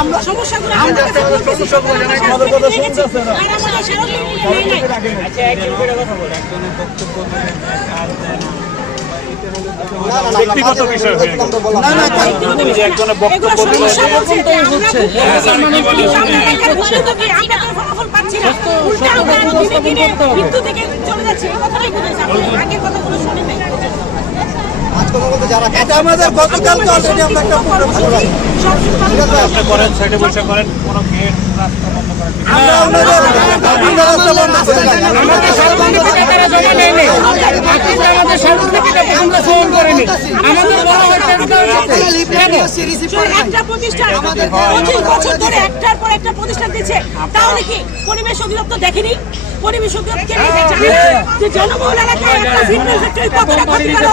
আমরা সমস্যাগুলো আমাদের কথা শুনতেছে না। আচ্ছা একজন করে কথা বল, একজনের বক্তব্য ধরে কাজ দেয় না, ব্যক্তিগত বিষয় হয়ে গেল। না না ব্যক্তিগত বিষয়, একজনের বক্তব্য দিলে সমস্যাটাই হচ্ছে। আমরা তো ফলাফল পাচ্ছি না, উল্টা আমরা দিনে দিনে মৃত্যু থেকে চলে যাচ্ছি। এই কথাটাই বুঝেছি, আগের কথাগুলো শুনে নাই। এটা আমাদের গতকালকে অলরেডি আমরা একটা প্রোগ্রাম করেছি। আপনি করেন, সাইডে বসে করেন, কোনো গেট রাস্তা বন্ধ করেন। আমরা রাস্তা বন্ধ করে আমাদের সর্বনিকটে তারা জমা নেয়নি, আমাদের সর্বনিকটে আমরা ফোন করিনি। আমাদের বলা হয়েছে একটা প্রতিষ্ঠান 25 বছর ধরে একটার পর একটা প্রতিষ্ঠান দিচ্ছে, তাহলে কি পরিবেশ অধিদপ্তর দেখেনি? পরিবেশ অধিদপ্তর যে জনবহুল এলাকায় একটা সিমেন্ট ফ্যাক্টরি কতটা ক্ষতিকারক।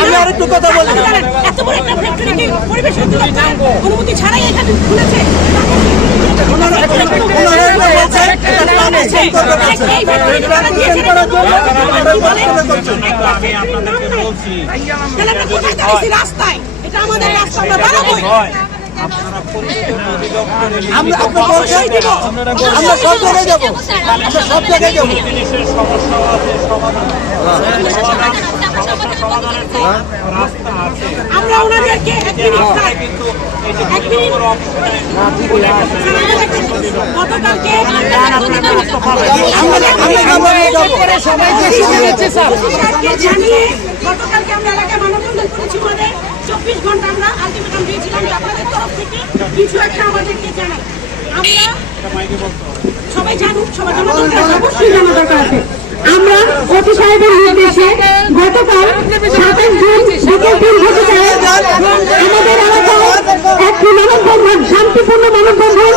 আমি আরেকটু কথা বলি। এত বড় একটা ফ্যাক্টরি কি পরিবেশ অধিদপ্তর অনুমতি ছাড়াই এখানে খুলেছে? রাস্তায় এটা আমাদের রাস্তা, আমরা বাড়াবো। আমরা সব জায়গায় যাবো, আমরা সব জায়গায় যাবো। জিনিসের সমস্যা আছে, সমাধানের তো রাস্তা আছে। আমরা ওনাদেরকে কিন্তু এই যে গতকালকে জানিয়ে গতকালকে আমরা এলাকায় মানববন্ধন করেছি। মানে 24 ঘন্টা আমরা আলটিমেটাম দিয়েছিলাম যে আপনাদের তরফ থেকে কিছু একটা আমাদেরকে জানাই। আমরা সবাই জানুক, সবাই অবশ্যই জানা দরকার আছে। আমরা ওসি সাহেবের নির্দেশে গতকাল 27 জুন বিকেল 3 ঘটিকায় আমাদের এলাকায় একটি মানববন্ধন, শান্তিপূর্ণ মানববন্ধন,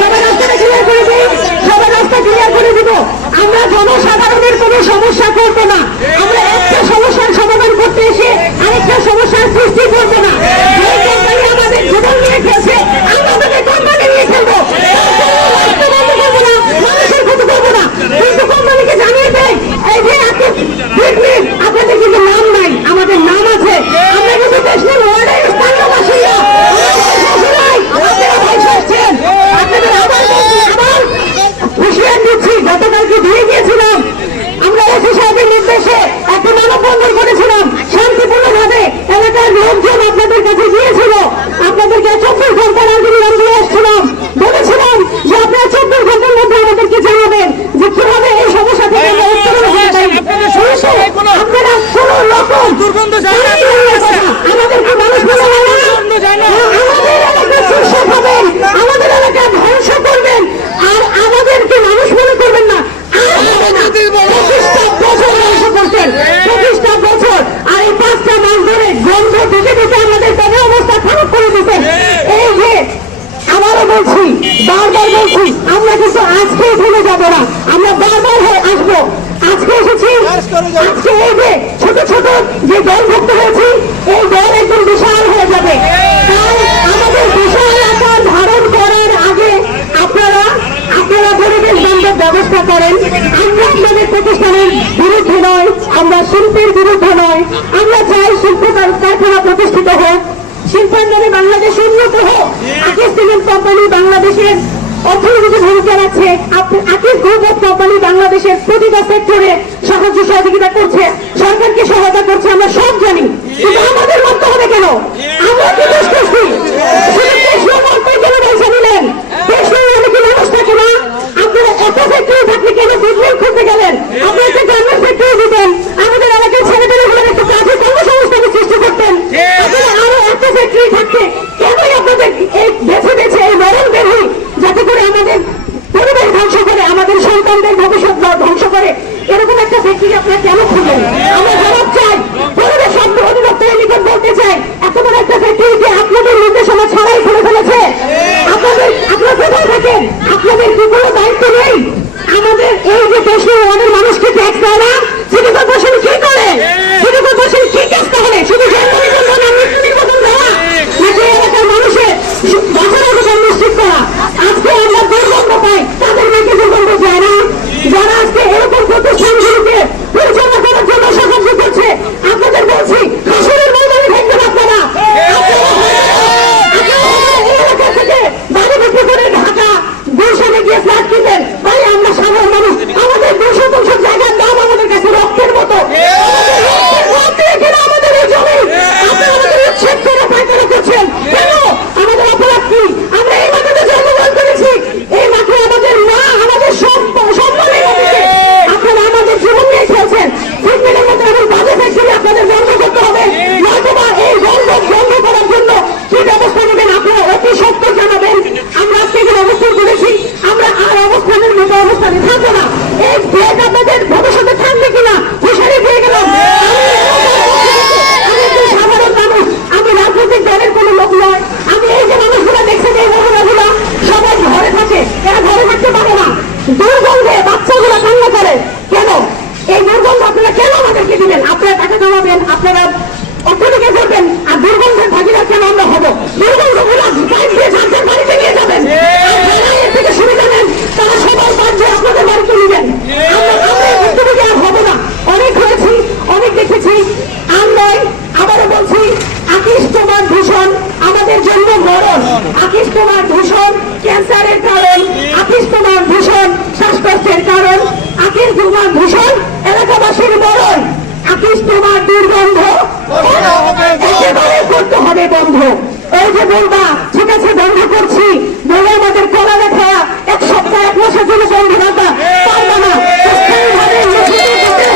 সবাই রাস্তাটা ক্লিয়ার করে দিই, সবাই রাস্তা ক্লিয়ার করে দিব। আমরা জনসাধারণের কোনো সমস্যা করবো না, আমরা একটা সমস্যার সমাধান করতে এসে আরেকটা সমস্যার সৃষ্টি করবো না। যে কোম্পানি আমাদের জীবন নিয়ে খেলছে, আমরা তাদের কোম্পানি নিয়ে খেলবো। মানুষের ক্ষতি করবো না, কিন্তু কোম্পানিকে জানিয়ে দেয় এই যে আপনাদের কিন্তু নাম নাই, আমাদের নাম আছে। আমরা কিন্তু ন্যাশনাল ওয়ার্ডের স্থানীয় বাসিন্দা, আপনারা পয়সা আসছেন, আপনাদের আবার হুঁশিয়ার দিচ্ছি। গতকালকে দিয়ে গিয়েছিলাম, আমরা ওসি সাহেবের নির্দেশে একটা মানববন্ধন করেছিলাম শান্তিপূর্ণভাবে। এলাকার লোকজন আপনাদের কাছে গিয়েছিল, আপনাদেরকে 24 ঘন্টার আন্দোলন দিয়ে আসছিলাম, বলেছিলাম যে আপনারা 24 ঘন্টার মধ্যে আমাদেরকে জানাবেন যে কিভাবে এই সমস্যা থেকে আমরা উত্তরণ হতে পারি। আপনারা কোনো রকম দুর্গন্ধ যায় না, আমাদেরকে মানুষ বলে না, আমাদের এলাকা শীর্ষক হবেন, আমাদের এলাকা ধ্বংস করবেন, আর আমাদেরকে মানুষ মনে করবেন না। 25 বছর ধ্বংস করছেন, 25 বছর, আর এই 5টা মাস ধরে গন্ধ ঢুকে ঢুকে আমাদের তাদের অবস্থা খারাপ করে দিচ্ছেন। এই যে আবারও বলছি, বারবার বলছি, আমরা কিন্তু আজকে ভুলে যাবো না, আমরা বারবার আসবো। আজকে এসেছি, আজকে এই যে ছোট ছোট যে দল ভুক্ত হয়েছি, এই দল একদম বিশাল হয়ে যাবে। তাই আমাদের বিশাল আকার ধারণ করার আগে আপনারা পরিবেশ বান্ধব ব্যবস্থা করেন। আমরা আপনাদের প্রতিষ্ঠানের বিরুদ্ধে নয়, আমরা শিল্পের বিরুদ্ধে নয়, আমরা চাই শিল্প কারখানা প্রতিষ্ঠিত হোক, শিল্পায়নে বাংলাদেশ উন্নত হোক। আকিজ সিমেন্ট কোম্পানি বাংলাদেশের অর্থনীতিতে ভূমিকা রাখছে, আকিজ গ্রুপ অফ কোম্পানি বাংলাদেশের প্রতিটা সেক্টরে সাহায্য সহযোগিতা করছে, সরকারকে সহায়তা করছে, আমরা সব জানি। কিন্তু আমাদের মানতে হবে কেন? আমরা কি দোষ করছি? আপনারা এত ফ্যাক্টরি থাকলে কেন বিজনেস খুলতে গেলেন? আপনারা একটা গার্মেন্টস ফ্যাক্টরি দিতেন, আমাদের এলাকায় ছেলেমেয়েগুলোর একটা কাজের কর্মসংস্থানের সৃষ্টি করতেন। আপনারা আরো এত ফ্যাক্টরি থাকতে কেনই আপনাদের বেছে বেছে এই মরণ বেরোই, যাতে করে আমাদের পরিবেশ ধ্বংস করে, আমাদের সন্তানদের ভবিষ্যৎ ধ্বংস করে, এরকম একটা ফ্যাক্টরি আপনারা কেন খুললেন? আমরা জবাব চাই, পরিবেশ অধিদপ্তরের নিকট বলতে চাই, এত বড় একটা ফ্যাক্টরিকে আপনাদের নির্দেশনা ছাড়াই খুলে ফেলেছে। আপনারা কোথায় থাকেন? আপনাদের কি কোনো দায়িত্ব নেই? আমাদের এই যে দেশের আমাদের মানুষকে ট্যাক্স দেয় না, সিটি কর্পোরেশন কি করে? সিটি কর্পোরেশন কি কাজ তাহলে? শুধু জন্মনিবন্ধন আর মৃত্যু নিবন্ধন দেওয়া, নাকি এলাকার মানুষের বাঁচার নিশ্চিত করা? আজকে আমরা দুর্গন্ধ পাই, তাদের নাকি দুর্গন্ধ যায় না? যারা আজকে এরকম প্রতিষ্ঠানগুলিকে পরিচালনা করার জন্য সাহায্য করছে, আপনাদের বলছি হাসির ময়দানে থাকবেন আপনারা। জন্য মরণ, আকিস তোমার দূষণ ক্যান্সারের কারণ, আকিস তোমার দূষণ শ্বাসকষ্টের কারণ, আকিস তোমার দূষণ এলাকাবাসীর মরণ, আকিস তোমার দুর্গন্ধ একেবারে করতে হবে বন্ধ। এই যে বলবা ঠিক আছে বন্ধ করছি বলে আমাদের কলা দেখা 1 সপ্তাহ 1 মাসের জন্য বন্ধ রাখা পারবো না, স্থায়ীভাবে করতে হবে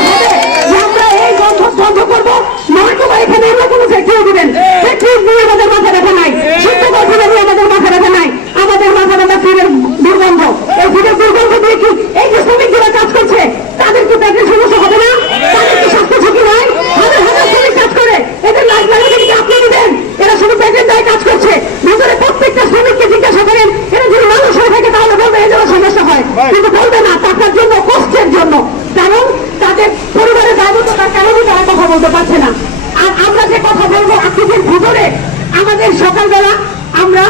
যে আমরা এই বন্ধ করবো। নয়তো এখানে অন্য কোনো ফ্যাক্টরি দিবেন, ফ্যাক্টরি নিয়ে আমাদের মাথা রাখা নাই, শিক্ষক নিয়ে আমাদের মাথা রাখা নাই, আমাদের মাথা রাখা ফিরের দুর্গন্ধ। এই ফিরের দুর্গন্ধ দিয়ে কি এই যে শ্রমিক যারা কাজ করছে তাদের কি পেটের সমস্যা হবে না? তাদের কি স্বাস্থ্য ঝুঁকি নাই? হাজার হাজার শ্রমিক কাজ করে, এদের লাইফ লাইনে কি আপনি দিবেন? এরা শুধু পেটের দায়ে কাজ করছে। ভিতরে প্রত্যেকটা শ্রমিককে জিজ্ঞাসা করেন এরা যদি মানুষ হয়ে থাকে তাহলে বলবে এই জন্য সমস্যা হয়, কিন্তু বলবে না টাকার জন্য, কষ্টের জন্য, কারণ তাদের পরিবারের দায়বদ্ধতার কারণে তারা কথা বলতে পারছে না। আর আমরা যে কথা বলবো আকিজের ভিতরে আমাদের সকালবেলা আমরা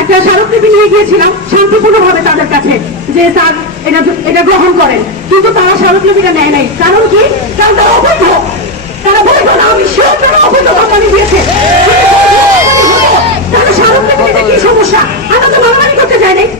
একটা স্মারকলিপি নিয়ে গিয়েছিলাম শান্তিপূর্ণভাবে তাদের কাছে যে স্যার এটা গ্রহণ করেন, কিন্তু তারা স্মারকলিপিটা নেয় নাই। কারণ কি? কারণ তারা